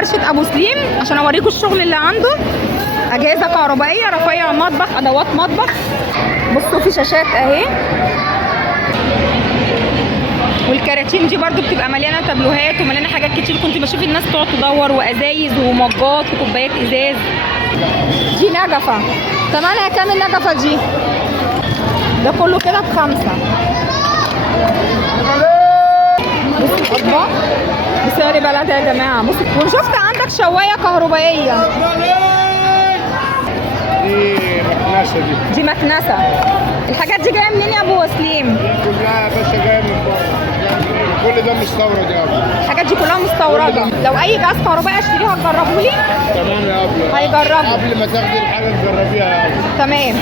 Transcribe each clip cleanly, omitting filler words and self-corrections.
فرشه ابو سليم عشان اوريكم الشغل اللي عنده. اجهزه كهربائيه، رفايع مطبخ، ادوات مطبخ. بصوا في شاشات اهي، والكراتين دي برضو بتبقى مليانه تابلوهات ومليانه حاجات كتير. كنت بشوف الناس تقعد تدور، وازايز ومجات وكوبايات ازاز. دي نجفه، ثمنها كام النجفه دي؟ ده كله كده ب5. بصوا الاطباق بسعر بلدها يا جماعه. بصوا، وشفت عندك شوايه كهربائيه. دي مكنسه. الحاجات دي جايه منين يا ابو وسليم؟ كلها يا باشا جايه من بره، كل ده مستورد يا ابو. الحاجات دي كلها مستورده. لو اي جهاز كهربائي اشتريه هتجربوا لي؟ تمام يا ابو. هيجربوا قبل ما تاخدي الحاجه تجربيها يا ابو. تمام.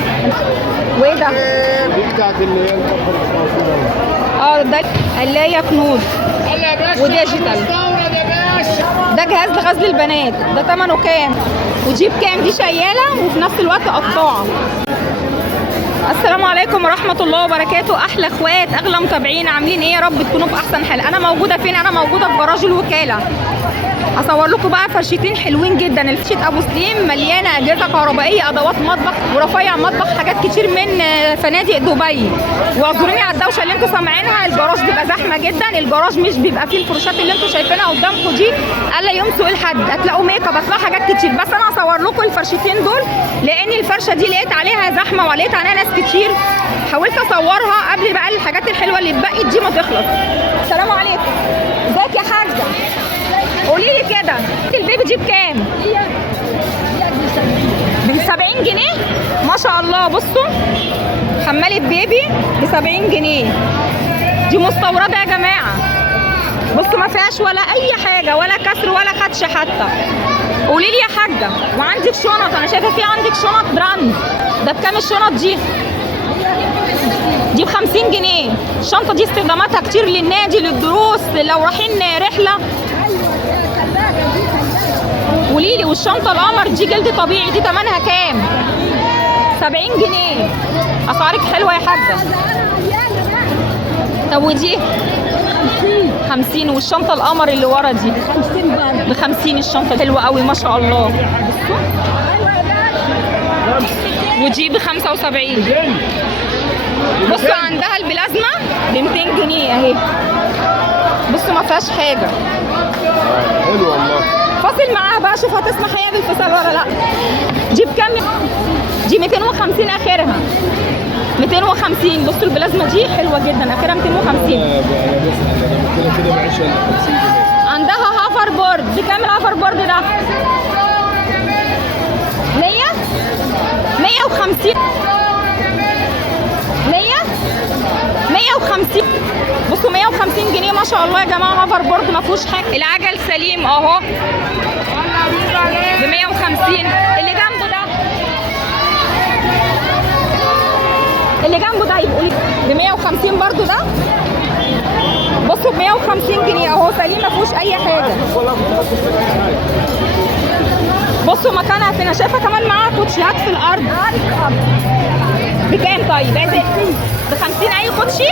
وايه ده؟ دي بتاعت اللي هي ده قلايه كنوز يلا يا باشا وديجيتال. مستورد يا باشا. ده جهاز لغسل البنات. ده ثمنه كام؟ ودي بكام؟ دي شياله وفي نفس الوقت قطاعه. السلام عليكم ورحمة الله وبركاته. أحلى اخوات، أغلى متابعين، عاملين إيه؟ يا رب تكونوا في أحسن حال. أنا موجودة فين؟ أنا موجودة في جراج الوكالة. هصور لكم بقى فرشتين حلوين جدا. فرشة أبو سليم مليانة أجهزة كهربائية، أدوات مطبخ ورفايع مطبخ، حاجات كتير من فنادق دبي. واعذروني على الدوشة اللي انتوا سامعينها، الجراج بيبقى زحمة جدا. الجراج مش بيبقى فيه الفروشات اللي انتوا شايفينها قدامكم دي. ألا يوم سوق الحد هتلاقوا ميك اب، هتلاقوا حاجات كتير. بس أنا هصور لكم الفرشتين دول لأن الفرشة دي لقيت عليها زحمة ولقيت عليها ناس كتير. حاولت أصورها قبل بقى الحاجات الحلوة اللي اتبقت دي ما تخلص. السلام عليكم. ازيك يا حاجة؟ قولي لي كده، البيبي دي بكام؟ ب 70 جنيه؟ ما شاء الله. بصوا، حمالة بيبي ب 70 جنيه. دي مستوردة يا جماعة. بصوا ما فيهاش ولا أي حاجة، ولا كسر ولا خدش حتى. قولي لي يا حاجة، وعندك شنط؟ أنا شايفة في عندك شنط براند. ده بكام الشنط دي؟ دي ب 50 جنيه. الشنطة دي استخداماتها كتير للنادي، للدروس، لو رايحين رحلة. قولي لي، والشنطه القمر دي جلد طبيعي دي ثمنها كام؟ 70 جنيه. اسعارك حلوه يا حاجه. طب ودي 50. والشنطه القمر اللي ورا دي ب 50. الشنطه حلوه قوي ما شاء الله. ودي ب 75. بصوا عندها البلازما ب 200 جنيه اهي. بصوا ما فيهاش حاجه. حلو والله. فاصل معاها بقى، شوف هتسمح هي بالفصال ولا لا. دي بكام؟ دي 250 اخرها. 250. بصوا البلازما دي حلوه جدا، اخرها 250. انا كده معيش الا 50 جنيه. عندها هافر بورد. بكام الهافر بورد ده؟ 100 150 100 150. بصوا 150 جنيه ما شاء الله يا جماعه. هافر بورد ما فيهوش حاجه. العجل سليم اهو ب 150. اللي جنبه ده، اللي جنبه ده يبقوا لي ب 150 برضو. ده بصوا ب 150 جنيه اهو سليم ما فيهوش اي حاجه. بصوا مكانها فين. شايفه كمان معاها كوتشيات في الارض. بكام طيب؟ ب 50. اي كوتشي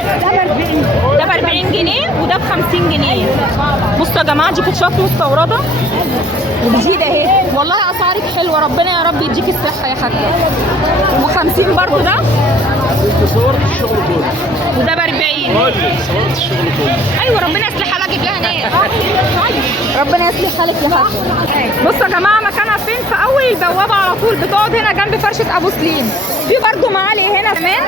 ده ب 40 جنيه وده ب 50 جنيه. بصوا يا جماعه دي كوتشات مستورده وجديده اهي. والله اسعارك حلوه، ربنا يا رب يديك الصحه يا حاجه. و50 برضو ده. انت صورت الشغل كله وده ب 40. صورت الشغل كله. ايوه ربنا يصلح حالك، اجيب لها ناس. ربنا يصلح حالك يا حاجه. بصوا يا جماعه مكانها فين؟ في اول البوابه على طول. بتقعد هنا جنب فرشه ابو سليم. في برضو معالق هنا كمان.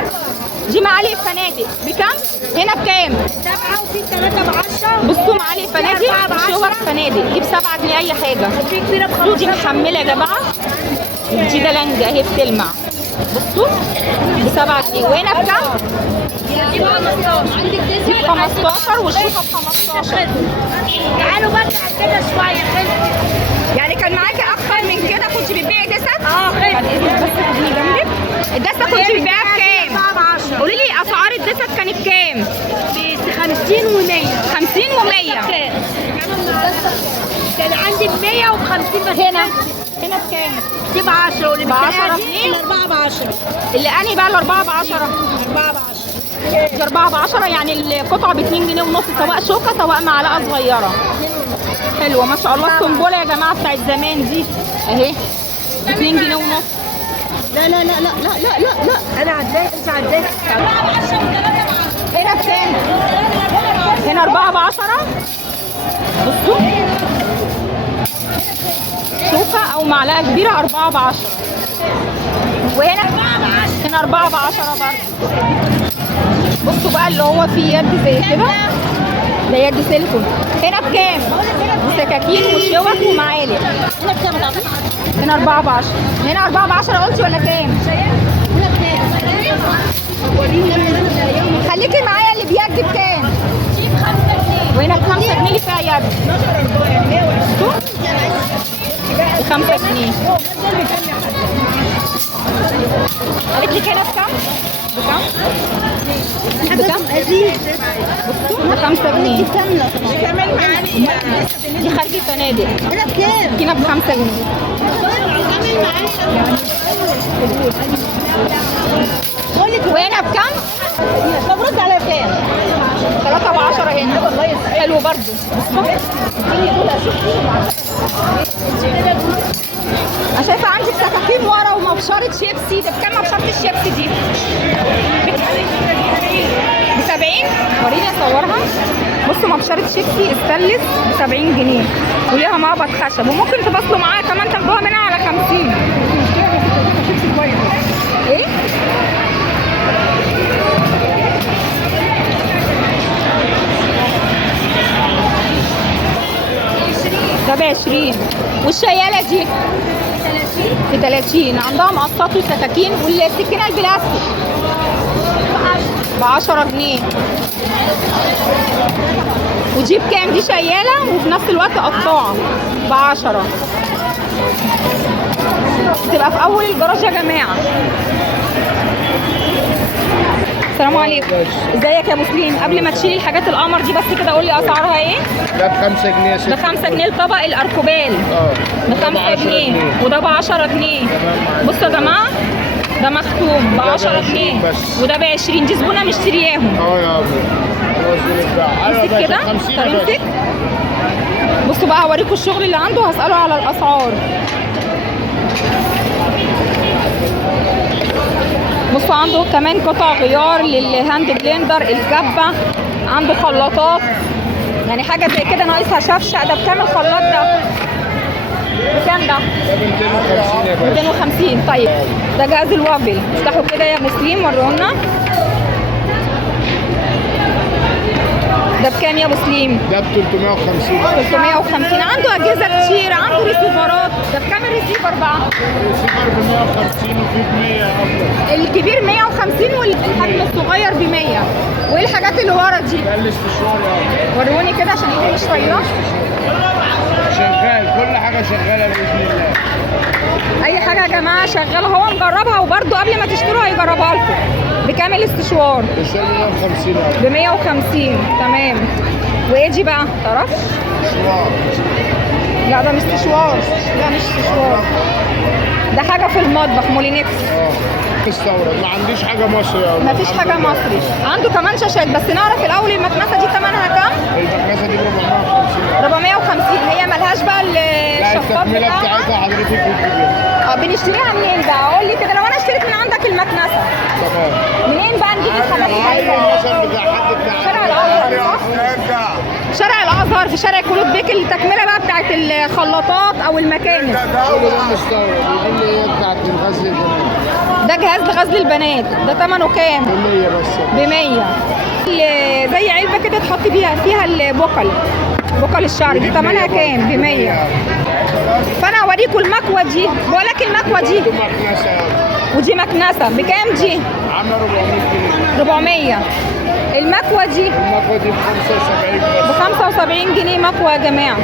دي معالق فنادق بكام؟ هنا بكام؟ 7 وفي 3 ب 10. بصوا معالق فنادق وشوك فنادق دي ب 7 جنيه اي حاجه. وفي كبيره ب 5. دي محمله يا جماعه. دي دلنجه اهي بتلمع. بصوا ب 7 جنيه. وهنا بكام؟ دي ب 15. عندك دي ب 15 والشوكه ب 15. تعالوا بقى كده شويه حلو. يعني كان معاكي اكتر من كده كنت بتبيعي دست؟ حلو. بعد اذنك بس خديني جنبك. الدسه كنت بتبيعيها بكام؟ 7 ب 10. قولي لي اسعار الدست كانت كام؟ ب 50 و100. 50 و100. كان عندي ب 100 وب 50 بس. هنا بكام؟ دي ب 10 واللي ب 10 جنيه؟ ال4 ب 10. اللي اني بقى الاربعه ب 10. 4 ب 10. دي 4 ب 10 يعني القطعه ب 2 جنيه ونص، سواء شوكه سواء معلقه صغيره. حلوه ما شاء الله. السنبله يا جماعه بتاعت زمان دي اهي 2 جنيه ونص. لا لا لا لا لا لا لا لا انا عداك انت عداك. هنا بكام؟ هنا 4 ب10. بصوا شوكه او معلقه كبيره 4 ب10. وهنا 4 ب10 برضه. بصوا بقى اللي هو فيه يد زي كده، ده يد سيليكون. هنا بكام؟ سكاكين وشوك ومعالق. هنا بكام يا عم؟ هنا 4 ب10. هنا 4 ب10 قلتي ولا كام؟ هنا بكام؟ خليكي معايا اللي بيد بكام؟ وهنا ب5 جنيه اللي فيها يد. 5 جنيه. قالت لك هنا بكام؟ بكام؟ بكام؟ بصوا ب 5 جنيه. دي خارج الفنادق. هنا بكام؟ هنا ب5 جنيه. وهنا بكام؟ طب رد عليا بكام؟ 3 ب10 هنا. حلو برضو. انا شايفه عندك سكاكين ورا ومبشره شيبسي. ده بكام مبشره الشيبسي دي؟ ب70. وريني اصورها. بصوا مبشره شيبسي استانلس ب70 جنيه وليها مقبض خشب وممكن تفصلوا معاها كمان تاخدوها منها على 50. ايه؟ ده ب20. والشياله دي ب 30. عندها مقصات وسكاكين والسكينه البلاستيك ب10 جنيه. ودي بكام؟ دي شياله وفي نفس الوقت قطاعه ب10. بتبقى في اول الجراج يا جماعه. السلام عليكم. ازيك يا ابو سليم؟ قبل ما تشيلي الحاجات القمر دي بس كده قول لي اسعارها ايه؟ ده ب5 جنيه يا ست. ب5 جنيه الطبق الاركوبال. ب5 جنيه وده ب10 جنيه. بصوا يا جماعه ده مختوم ب10 جنيه وده ب20. دي زبونه مشترياهم. يا ابو امسك كده. طب امسك. بصوا بقى هوريكم الشغل اللي عنده هسأله على الاسعار. بصوا عنده كمان قطع غيار للهاند بلندر، الكبه، عنده خلاطات يعني حاجه زي كده ناقصها شفشه. ده بكام الخلاط ده؟ بكام ده؟ ده ب 250 يا باشا. 250. طيب ده جهاز الوافل. افتحوا كده يا مسلم ورونا. ده بكام يا ابو سليم؟ ده ب 350. 350. عنده اجهزه كتير، عنده ريسيفرات. ده بكام الريسيفر بقى؟ الريسيفر ب 150 وفي ب 100 يا ابو. الكبير 150 والحجم الصغير ب 100. وايه الحاجات اللي ورا دي؟ ده الاستشوار يا ابو. وروني كده عشان ايدي مش طايله. شغال كل حاجه شغاله باذن الله. اي حاجه يا جماعه شغاله هو مجربها وبرده قبل ما تشتروا هيجربها لكم. بكام الاستشوار؟ الشغل 150 يا ابو. ب 150. تمام. وايه دي بقى؟ تعرفش؟ استشوار. لا ده مش استشوار. لا مش استشوار. ده حاجه في المطبخ مولينكس. مستورد. ما عنديش حاجه مصري يا ابو. مفيش حاجه مصري. عنده كمان شاشات بس نعرف الاول المكنسه دي ثمنها كام؟ المكنسه دي ب 450. 450. هي ملهاش بقى لا الشفاط التكمله بتاعها. بتاعتها حضرتك بتجيبها. بنشتريها منين بقى؟ قول لي كده لو انا اشتريت من عندك المكنسه تمام. منين بقى نجيب الحاجات عارف بتاعتها؟ مثلا بتاع حد بتاع شارع الازهر صح؟ شارع الازهر في شارع كلود بيك. التكمله بقى بتاعت الخلاطات او المكانس. كل ده مستورد. يقول لي ايه بتاعت الغزل البنات. ده جهاز لغزل البنات. ده ثمنه كام؟ كليه بس. ب 100. زي علبه كده تحط فيها البقل. بقل الشعر دي ثمنها كام؟ ب 100. فانا هوريكم المكوه دي. بقول لك المكوه دي دي مكنسه يا ابو. ودي مكنسه بكام دي؟ عامله 400 جنيه. 400. المكوه دي المكوه دي ب 75 ب بس. 75 جنيه مكوه يا جماعه.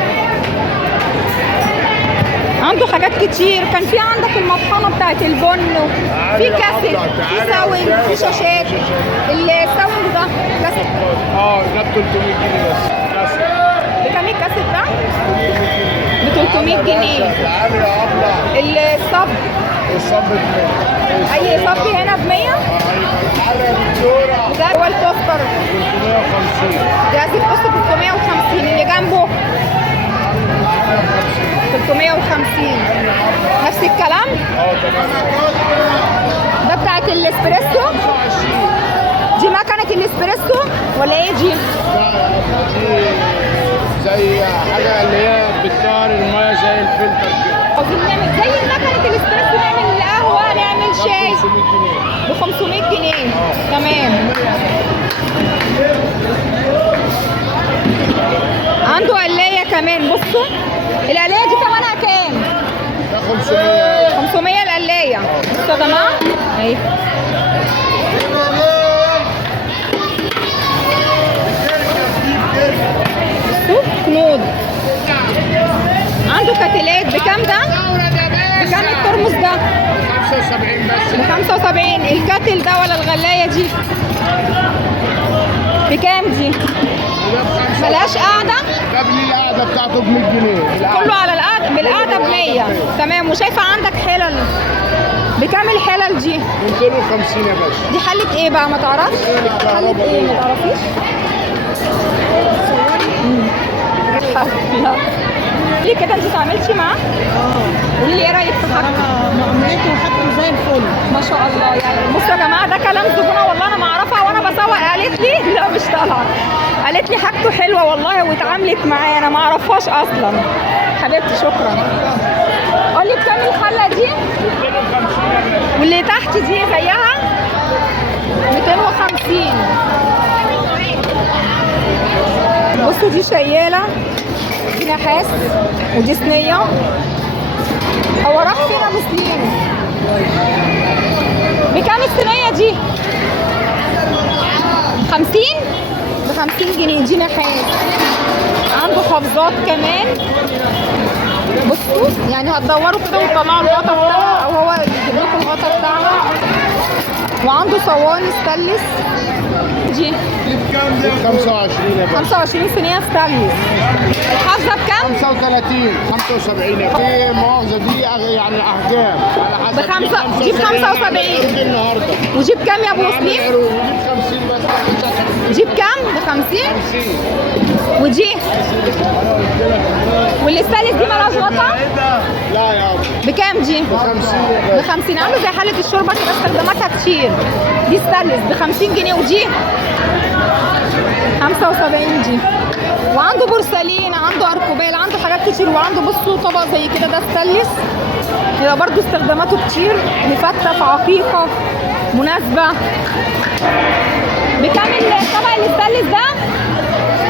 عنده حاجات كتير. كان في عندك المطحنه بتاعت البن في كاسيت في ساوند في شاشات. الساوند ده كاسيت ده ب 300 جنيه بس. كاسيت. بكام الكاسيت ده؟ ب 300 جنيه. تعالي يا ابله. الصب الصب ب 100. اي صب هنا ب 100. تعالي يا دكتوره. وده هو التوستر. 350. جهاز التوستر ب 350. اللي جنبه 350. نفس الكلام. تمام. ده بتاعت الاسبريسو. دي مكنة الاسبريسو ولا ايه دي؟ دي زي حاجه اللي هي بتطهر الميه زي الفلتر كده. عاوزين نعمل زي مكنة الاسبريسو، نعمل قهوة، نعمل شاي 500 جنيه. ب 500 جنيه. تمام. عنده قلاية كمان. بصوا القلاية دي ثمنها كام؟ ده 500. 500 القلاية. بصوا يا جماعة اهي. بصوا كنود. عنده كتلات بكام ده؟ بكام الترمس ده؟ 75 بس. ب 75. الكتل ده ولا الغلاية دي؟ بكام دي؟ ملهاش قاعدة؟ ده القعده بتاعته ب 100 جنيه. كله على القعدة بالقعدة ب 100. تمام. وشايفة عندك حلل. بكام الحلل دي؟ 250 يا باشا. دي حلة ايه بقى ما تعرفش؟ حلة ايه ما تعرفيش؟ لا. ليه كده انت اتعاملتي معاه؟ قولي لي ايه رايك في حاجته؟ معاملته وحاجته زي الفل. ما شاء الله. يعني بصوا يا جماعه ده كلام زبونه والله انا ما اعرفها وانا بسوق. قالت لي لا مش طالعه. قالت لي حاجته حلوه والله واتعاملت معايا انا ما اعرفهاش اصلا. حبيبتي شكرا. قولي بكام الحله دي؟ 250. واللي تحت دي زيها 250. بصوا دي شياله، دي نحاس، ودي صينيه. هو راح فين ابو سليم؟ بكام الصينيه دي؟ 50 ب 50 جنيه. دي نحاس. عنده حافظات كمان. بصوا يعني هتدوروا كده وتطلعوا الغطا بتاعها او هو يجيب لكم الغطا بتاعها. وعنده صواني ستانلس. دي بكام ده؟ 25 يا باشا. 25 صينيه ستانلس. الحافظه بكام؟ 35 75 يا باشا. دي مؤاخذه دي يعني احجام على حسب. دي ب 75. دي النهارده. وجيب كام يا ابو سليم؟ ودي ب 50 بس. جيب كام؟ ب 50. 50. ودي والستانلس دي مالهاش غطا؟ لا يا ابو. بكام دي؟ ب 50 ب 50. عامله زي حله الشوربه كده استخداماتها كتير. دي ستانلس ب 50 جنيه. ودي 75 دي. وعنده بورسلين، عنده اركوبال، عنده حاجات كتير. وعنده بصوا طبق زي كده ده ستانلس. يبقى برضو استخداماته كتير. مفتف، عقيقه، مناسبه. بكام الطبق الستانلس ده؟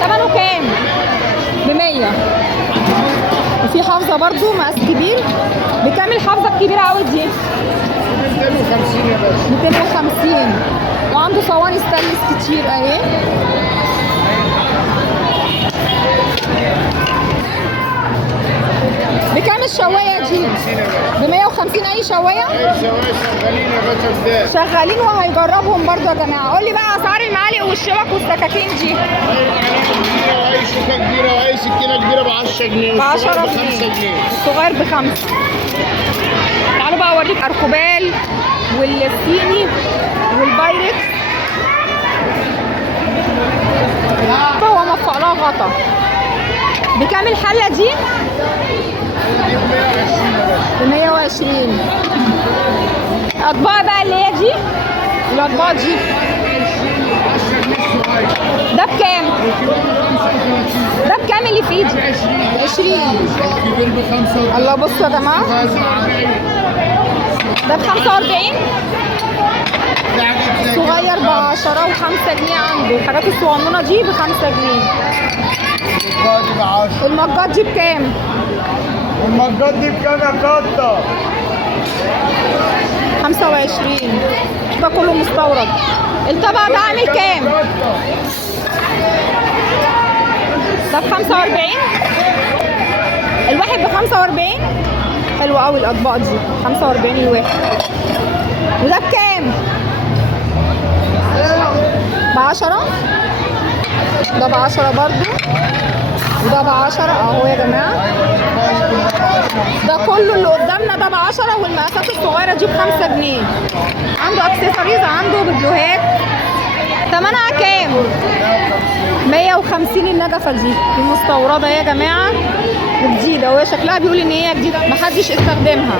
ثمنه كام؟ ب 100. وفي حافظه برضو مقاس كبير. بكام الحافظه الكبيره قوي دي؟ 250 يا باشا. 250. وعنده صواني ستانلس كتير اهي. بكام الشوايه دي؟ ب 150. اي شوايه؟ اي شوايه شغالين يا باشا. ازاي؟ شغالين وهيجربهم برضو يا جماعه. قول لي بقى اسعار المعالق والشبك والسكاكين دي. واي شوكه كبيره واي سكينه كبيره ب 10 جنيه. ب 10 ب جنيه. 5 جنيه. الصغير ب5. تعالوا بقى اوريك اركوبال والصيني والبايركس. هو موفق لها غطا. بكام الحله دي؟ دي ب 120 يا باشا. ب 120. الاطباق بقى اللي هي دي، الاطباق دي 10 جنيه صغير. ده بكام؟ ده بكام اللي في ايدي؟ 20. كبير ب 45. الله بصوا يا جماعه ده ب 45. صغير ب 10 و5 جنيه. عنده الحاجات الصغنونه دي ب 5 جنيه. المجات دي ب 10. المجات دي بكام؟ المجات دي بكام يا قطه؟ 25. ده كله مستورد. الطبق ده عامل كام؟ ده ب 45. الواحد ب 45. حلو قوي الاطباق دي 45 الواحد. وده بكام؟ ب 10. ده ب 10 برضو. وده ب 10 اهو يا جماعه. ده كله اللي قدامنا ده ب 10 والمقاسات الصغيره دي ب 5 جنيه. عنده اكسسوارز، عنده ببلوهات تمنها كام؟ 150 النجفة دي مستوردة يا جماعة وجديدة، وهي شكلها بيقول ان هي جديدة محدش استخدمها.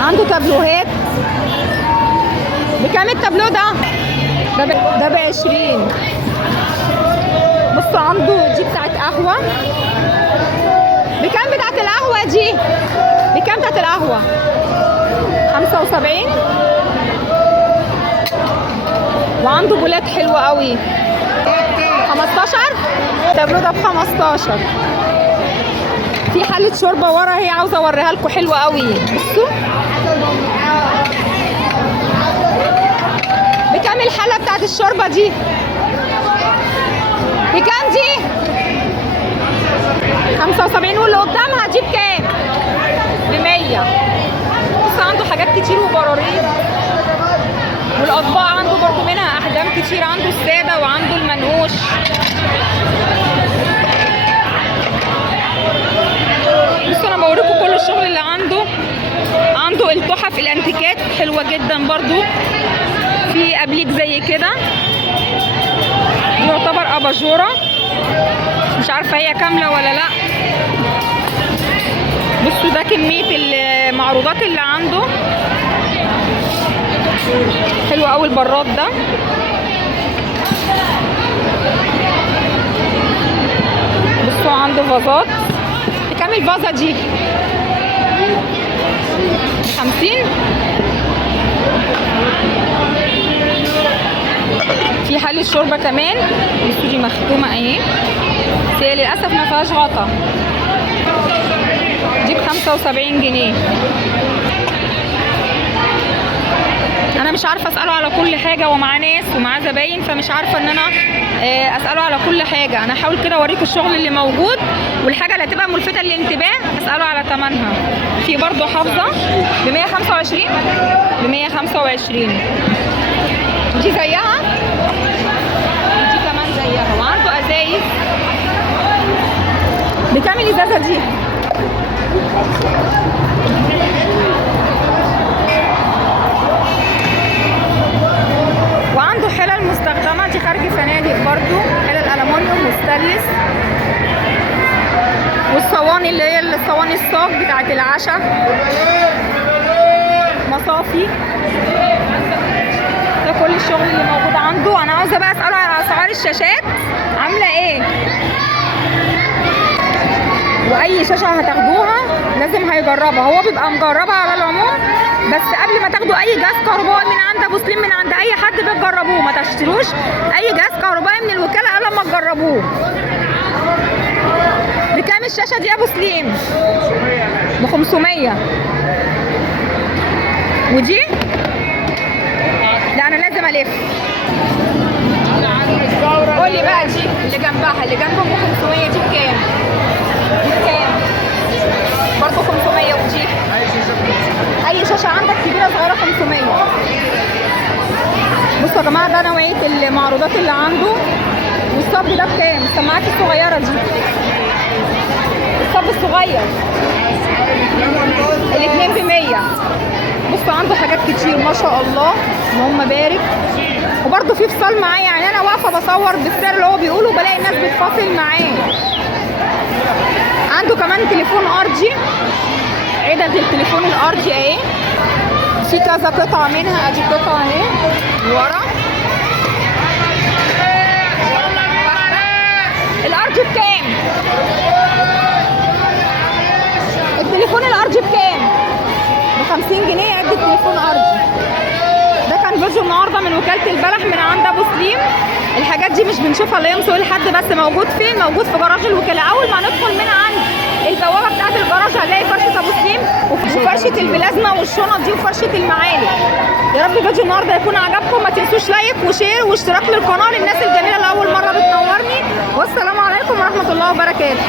عنده تابلوهات. بكام التابلو ده؟ ده ب20. بصوا عنده دي بتاعت قهوة. بكام بتاعت القهوة دي؟ بكام بتاعت القهوة؟ 75. وعنده بولات حلوة قوي 15. التابلو ده ب15. في حلة شوربة ورا هي عاوزة اوريها لكم حلوة قوي. بصوا بكام الحلة بتاعت الشوربة دي؟ بكام دي؟ 75. واللي قدامها دي بكام؟ ب100. بص عنده حاجات كتير وبراريط، والاطباق عنده برضو منها احجام كتير. عنده السادة وعنده المنقوش. بصوا انا بوريكم كل الشغل اللي عنده. عنده التحف الانتيكات حلوة جدا برضو، في ابليك زي كده يعتبر اباجوره، مش عارفه هي كامله ولا لا. بصوا ده كميه المعروضات اللي عنده حلو قوي. البراد ده بصوا عنده فازات. بكام الفازه دي؟ 50. في حلة شوربة كمان. بصوا دي مختومة اهي، بس هي للأسف ما فيهاش غطا. دي ب75 جنيه. أنا مش عارفة أسأله على كل حاجة، ومعاه ناس ومعاه زباين، فمش عارفة إن أنا أسأله على كل حاجة. أنا هحاول كده أوريكم الشغل اللي موجود، والحاجة اللي هتبقى ملفتة للانتباه أسأله على ثمنها. في برضه حافظة ب125. ب125 دي زيها، دي كمان زيها. وعنده ازايز. بكام الازازه دي؟ وعنده حلل مستخدمه، دي خارج فنادق برضو، حلل الومنيوم وستانلس. والصواني اللي هي الصواني الصاج بتاعت العشاء. مصافي. ده كل الشغل اللي موجود عنده. انا عاوزه بقى اساله على اسعار الشاشات عامله ايه، واي شاشه هتاخدوها لازم هيجربها. هو بيبقى مجربها على العموم، بس قبل ما تاخدوا اي جهاز كهربائي من عند ابو سليم، من عند اي حد بتجربوه. ما تشتروش اي جهاز كهربائي من الوكاله قبل ما تجربوه. بكام الشاشه دي يا ابو سليم؟ ب500. ودي لا انا لازم الف. قولي بقى دي اللي جنبها، اللي جنبهم ب500 دي بكام؟ بكام؟ برضه 500. ودي اي شاشه عندك كبيره صغيره 500. بصوا يا جماعه ده نوعيه المعروضات اللي عنده. والصب ده بكام؟ السماعات الصغيره دي، الصب الصغير الاثنين ب100. بصوا عنده حاجات كتير ما شاء الله، اللهم بارك. وبرده في فصال معاه، يعني انا واقفه بصور بالسعر اللي هو بيقوله بلاقي الناس بتفاصل معاه. عنده كمان تليفون ارضي، عدد التليفون الارضي اهي، في كذا قطعه منها. ادي قطعه اهي ورا. الارضي بكام؟ التليفون الارضي بكام؟ ب50 جنيه عدة تليفون ارضي. ده كان فيديو النهارده من وكاله البلح من عند ابو سليم. الحاجات دي مش بنشوفها الا يوم سوق الحد بس. موجود فين؟ موجود في جراج الوكاله. اول ما ندخل من عند البوابه بتاعت الجراج هنلاقي فرشه ابو سليم وفرشه البلازما والشنط دي وفرشه المعالق. يا رب فيديو النهارده يكون عجبكم. ما تنسوش لايك وشير واشتراك للقناه للناس الجميله اللي اول مره بتنورني. والسلام عليكم ورحمه الله وبركاته.